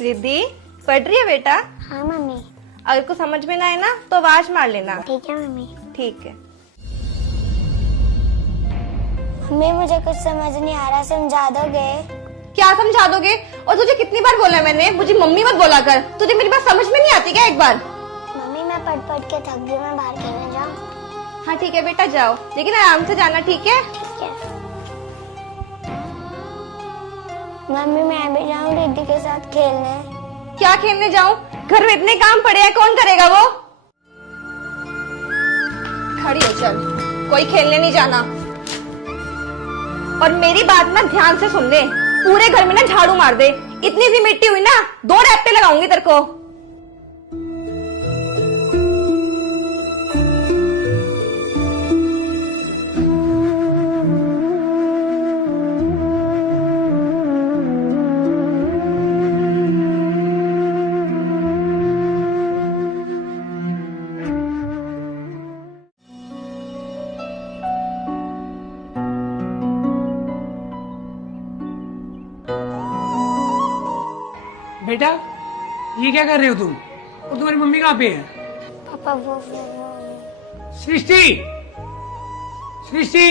रिद्धि पढ़ रही है बेटा? हाँ मम्मी। अगर कुछ समझ में ना आए ना तो आवाज मार लेना। ठीक है मम्मी। ठीक है। मम्मी मुझे कुछ समझ नहीं आ रहा, समझा दोगे? क्या समझा दोगे? और तुझे कितनी बार बोला मैंने, मुझे मम्मी मत बोला कर। तुझे मेरी बात समझ में नहीं आती क्या एक बार? मम्मी मैं पढ़ के थक गई, मैं बाहर खेलने जाऊँ? हाँ ठीक है बेटा जाओ, लेकिन आराम से जाना, ठीक है? ठीक है। मम्मी मैं भी जाऊँ रिद्धि के साथ खेलने? क्या खेलने जाऊं? घर में इतने काम पड़े हैं, कौन करेगा वो? खड़ी हो चल, कोई खेलने नहीं जाना। और मेरी बात ना ध्यान से सुन ले, पूरे घर में ना झाड़ू मार दे। इतनी सी मिट्टी हुई ना 2 रैपटे लगाऊंगी तेरे को। बेटा ये क्या कर रहे हो तुम? और तुम्हारी मम्मी कहाँ पे है? पापा वो सृष्टि, सृष्टि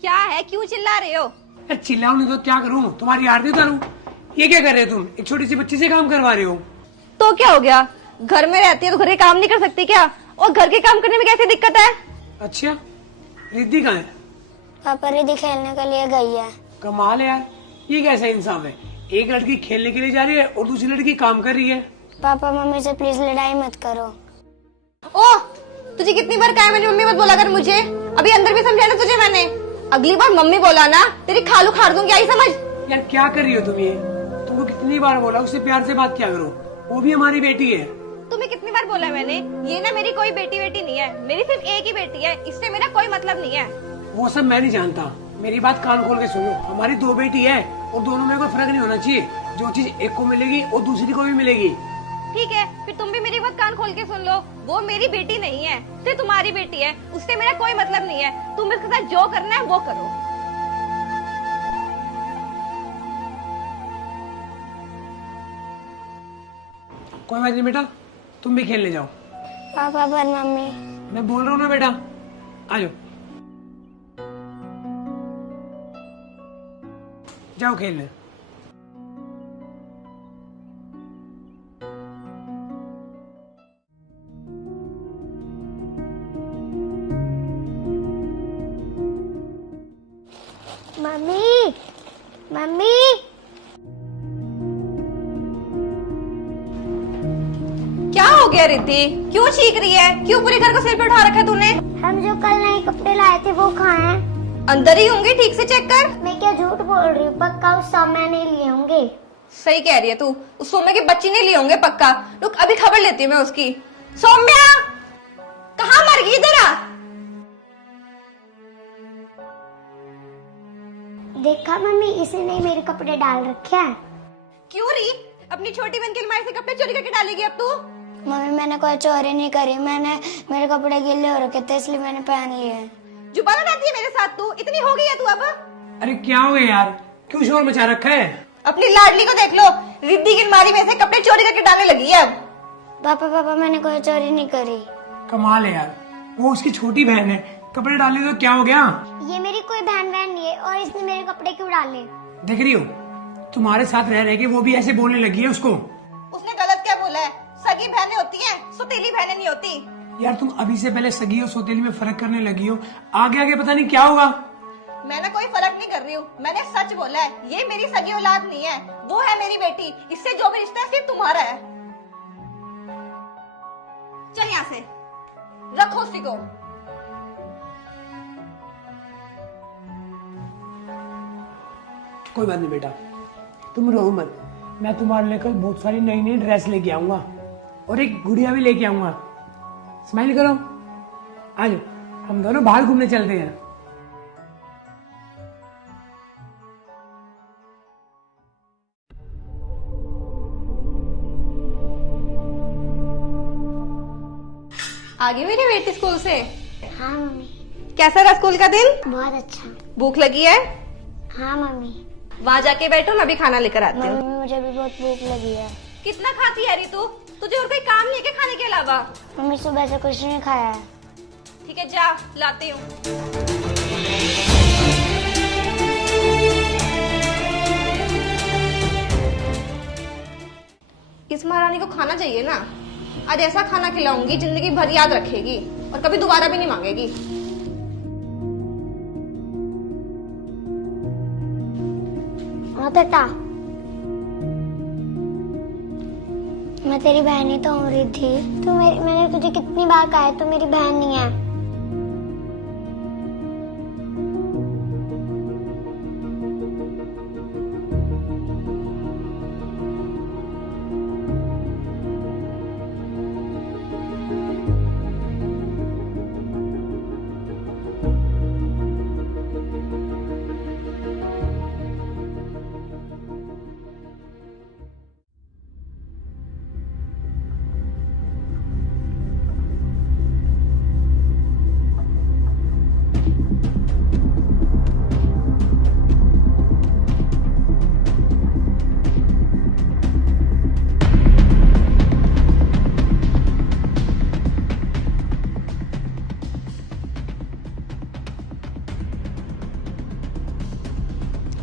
क्या है, क्यों चिल्ला रहे हो? चिल्लाओ नहीं तो क्या करूं? तुम्हारी आरती उतारूं? ये क्या कर रहे हो तुम? एक छोटी सी बच्ची से काम करवा रहे हो? तो क्या हो गया? घर में रहती है तो घर के काम नहीं कर सकती क्या? और घर के काम करने में कैसी दिक्कत है? अच्छा, रिद्धि कहाँ है? पापा रिद्धि खेलने के लिए गई है। कमाल है यार, ये कैसा इंसाफ है? एक लड़की खेलने के लिए जा रही है और दूसरी लड़की काम कर रही है। पापा मम्मी से प्लीज लड़ाई मत करो। ओह, तुझे कितनी बार कहा है मैंने मम्मी मत बोला कर मुझे? अभी अंदर भी समझाया ना तुझे मैंने। अगली बार मम्मी बोला ना तेरी खाल उखाड़ दूंगी, आई समझ? यार क्या कर रही हो तुम? ये तुमको कितनी बार बोला उससे प्यार से बात किया करो, वो भी हमारी बेटी है। तुम्हें कितनी बार बोला है मैंने, ये ना मेरी कोई बेटी नहीं है, मेरी सिर्फ एक ही बेटी है, इससे मेरा कोई मतलब नहीं है। वो सब मैं नहीं जानता, मेरी बात कान खोल के सुनो। हमारी 2 बेटी है और दोनों में कोई फर्क नहीं होना चाहिए। जो चीज एक को मिलेगी वो दूसरी को भी मिलेगी। ठीक है, फिर तुम भी मेरी बात कान खोल के सुन लो। वो मेरी बेटी नहीं है, सिर्फ तुम्हारी बेटी है, उससे मेरा कोई मतलब नहीं है। तुम इसके साथ जो करना है वो करो। कोई बात नहीं बेटा, तुम भी खेलने जाओ। पापा पर मम्मी। मैं बोल रहा हूँ ना बेटा, आ जाओ, जाओ खेलने। मम्मी मम्मी क्या हो गया रिद्धि? क्यों चीख रही है? क्यों पूरे घर को सिर पे उठा रखा है तूने? हम जो कल नए कपड़े लाए थे वो कहाँ हैं? अंदर ही होंगे, ठीक से चेक कर। मैं क्या झूठ बोल रही हूँ? पक्का उस समय नहीं लिए होंगे। सही कह रही है तू, उस सौम्या के बच्चे नहीं लिए होंगे पक्का। रुक अभी खबर लेती हूँ मैं उसकी। सौम्या कहाँ मर गई? इधर आ। देखा मम्मी, इसी ने मेरे कपड़े डाल रखे हैं। क्यों रही? अपनी छोटी बहन की अलमारी से कपड़े चोरी करके डालेगी अब तू? मम्मी मैंने कोई चोरी नहीं करी, मैंने मेरे कपड़े गीले हो रखे थे इसलिए मैंने पहन लिए। जुबान लड़ाती है मेरे साथ तू? इतनी हो गई है तू अब? अरे क्या हो गया यार, क्यों शोर मचा रखा है? अपनी लाडली को देख लो, रिद्धि की अलमारी में से कपड़े चोरी करके डालने लगी है अब। पापा मैंने कोई चोरी नहीं करी। कमाल है यार, वो उसकी छोटी बहन है, कपड़े डाले तो क्या हो गया? ये मेरी कोई बहन नहीं है और इसने मेरे कपड़े क्यों डाले? देख रही हो, तुम्हारे साथ रह के वो भी ऐसे बोलने लगी है उसको। उसने गलत क्या बोला है? सगी बहनें होती हैं, सुतीली बहनें नहीं होती। यार तुम अभी से पहले सगी और सौतेली में फर्क करने लगी हो, आगे आगे पता नहीं क्या होगा। मैं ना कोई फर्क नहीं कर रही हूँ, मैंने सच बोला है। ये मेरी सगी औलाद नहीं है, वो है मेरी बेटी। इससे जो भी रिश्ता है सिर्फ तुम्हारा है। चल यहाँ से, रखो उसी को। कोई बात नहीं बेटा, तुम रो मत, मैं तुम्हारे लिए कल बहुत सारी नई नई ड्रेस लेके आऊंगा और एक गुड़िया भी लेके आऊंगा। स्माइल करो, आज हम दोनों बाहर घूमने चलते हैं। आ गई मेरी बेटी स्कूल से? हाँ मम्मी। कैसा रहा स्कूल का दिन? बहुत अच्छा। भूख लगी है? हाँ मम्मी। वहाँ जाके बैठो, मैं भी खाना लेकर आती हूँ। मम्मी मुझे भी बहुत भूख लगी है। कितना खाती है तू? तुझे और कोई काम नहीं है क्या खाने के अलावा? मम्मी सुबह से कुछ नहीं खाया है। ठीक है, जा लाती हूँ। इस महारानी को खाना चाहिए ना, आज ऐसा खाना खिलाऊंगी जिंदगी भर याद रखेगी और कभी दोबारा भी नहीं मांगेगी। हाँ बेटा, मैं तेरी बहन ही तो हो रही थी। मैंने तुझे कितनी बार कहा है, तू मेरी बहन नहीं है।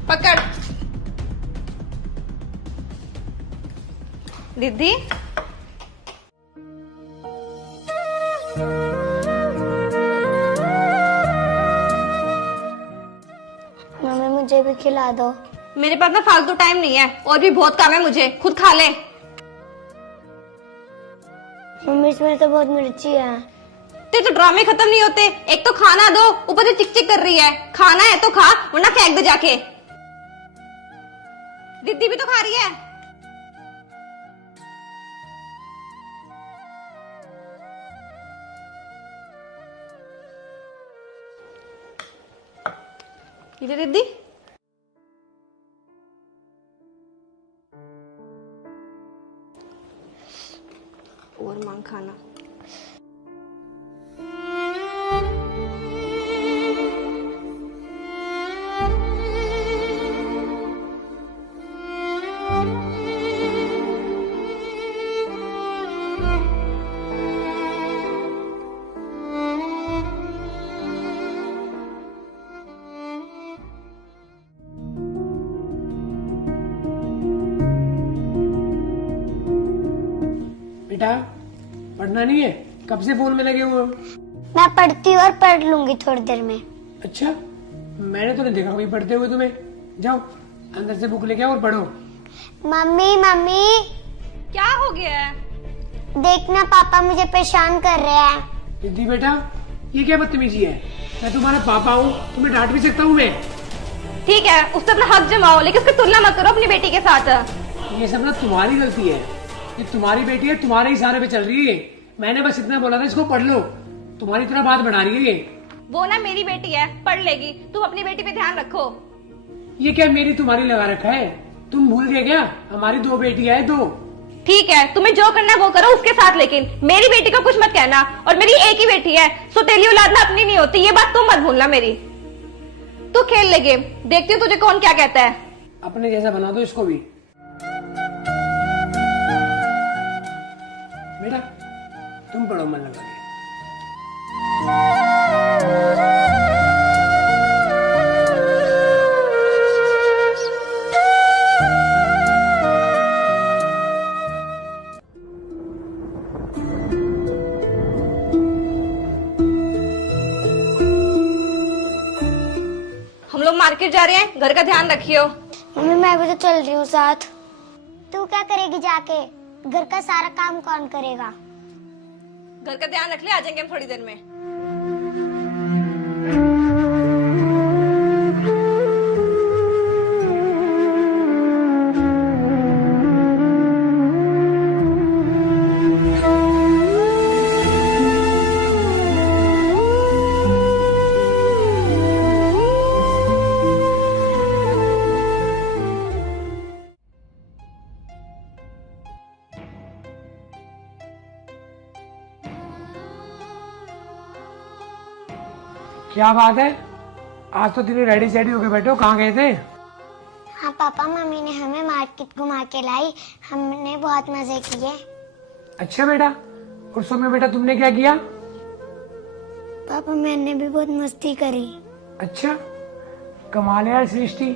पकड़ दीदी। मम्मी मुझे भी खिला दो। मेरे पास ना फालतू टाइम नहीं है, और भी बहुत काम है मुझे, खुद खा ले। मम्मी इसमें तो बहुत मिर्ची है। तेरे तो ड्रामे खत्म नहीं होते। एक तो खाना दो, ऊपर से चिक चिक कर रही है। खाना है तो खा, वरना फेंक दे जाके। दीदी भी तो खा रही है। ये ले दीदी। और मांग खाना। बेटा पढ़ना नहीं है? कब से फोन में लगे हुए हो? मैं पढ़ती हूँ और पढ़ लूंगी थोड़ी देर में। अच्छा, मैंने तो नहीं देखा कभी पढ़ते हुए तुम्हें। जाओ अंदर से बुक लेके आओ और पढ़ो। मम्मी मम्मी क्या हो गया है? देखना पापा मुझे परेशान कर रहे हैं। दीदी बेटा, ये क्या बदतमीजी है? मैं तुम्हारा पापा हूँ, तुम्हें डांट भी सकता हूँ मैं। ठीक है, उससे अपना हक जमाओ, लेकिन उसकी तुलना मत करो अपनी बेटी के साथ। ये सब ना तुम्हारी गलती है। ये तुम्हारी बेटी है, तुम्हारे इशारे पे चल रही है। मैंने बस इतना बोला था इसको पढ़ लो, तुम्हारी तरह बात बना रही है ये। वो ना मेरी बेटी है, पढ़ लेगी। तुम अपनी बेटी पे ध्यान रखो। ये क्या मेरी तुम्हारी लगा रखा है? तुम भूल गए क्या? हमारी दो बेटियां हैं, दो। ठीक है, तुम्हें जो करना है वो करो उसके साथ, लेकिन मेरी बेटी को कुछ मत कहना। और मेरी एक ही बेटी है, सौतेली औलाद ना अपनी नहीं होती, ये बात तुम मत भूलना मेरी। तू खेल ले गेम, देखती हूँ तुझे कौन क्या कहता है। अपने जैसा बना दो इसको भी। बेटा तुम पढ़ो मन लगा के। हम लोग मार्केट जा रहे हैं, घर का ध्यान रखियो। मम्मी मैं भी तो चल रही हूँ साथ। तू क्या करेगी जाके? घर का सारा काम कौन करेगा? घर का ध्यान रख ले, आ जाएंगे हम थोड़ी देर में। क्या बात है, आज तो तेरे रेडी सेडी होके बैठे हो, कहाँ गए थे? हाँ पापा, मम्मी ने हमें मार्केट घुमा के लाई, हमने बहुत मजे किए। अच्छा बेटा, और सौम्या बेटा तुमने क्या किया? पापा मैंने भी बहुत मस्ती करी। अच्छा, कमाल है यार सृष्टि,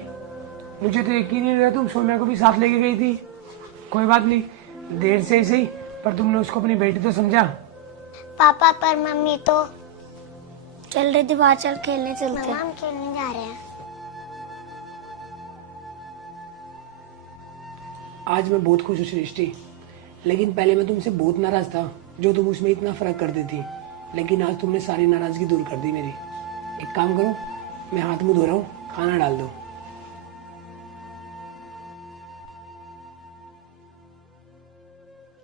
मुझे तो यकीन नहीं रहा तुम सौम्या को भी साथ लेके गई थी। कोई बात नहीं, देर से ही सही, पर तुमने उसको अपनी बेटी तो समझा। पापा पर मम्मी तो चल रही थी बाहर, चल खेलने चलते हैं। हम खेलने जा रहे हैं। आज मैं बहुत खुश हूँ सृष्टि, लेकिन पहले मैं तुमसे बहुत नाराज था जो तुम उसमें इतना फर्क कर दी थी, लेकिन आज तुमने सारी नाराजगी दूर कर दी मेरी। एक काम करो, मैं हाथ मुंह धो रहा हूँ, खाना डाल दो।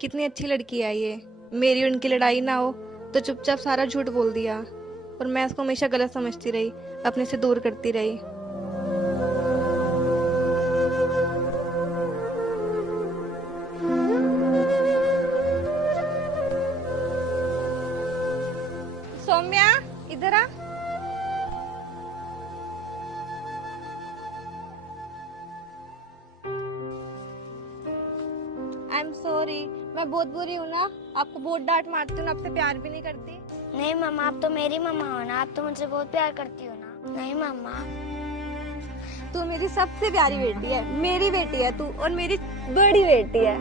कितनी अच्छी लड़की है ये, मेरी और उनकी लड़ाई ना हो तो चुपचाप सारा झूठ बोल दिया, और मैं इसको हमेशा गलत समझती रही, अपने से दूर करती रही। सौम्या, इधर आ। आई एम सॉरी, मैं बहुत बुरी हूँ ना, आपको बहुत डांट मारती हूँ, आपसे प्यार भी नहीं करती। नहीं मम्मा, आप तो मेरी मम्मा हो ना, आप तो मुझसे बहुत प्यार करती हो ना। नहीं मम्मा। तू मेरी सबसे प्यारी बेटी है, मेरी बेटी है तू, और मेरी बड़ी बेटी है।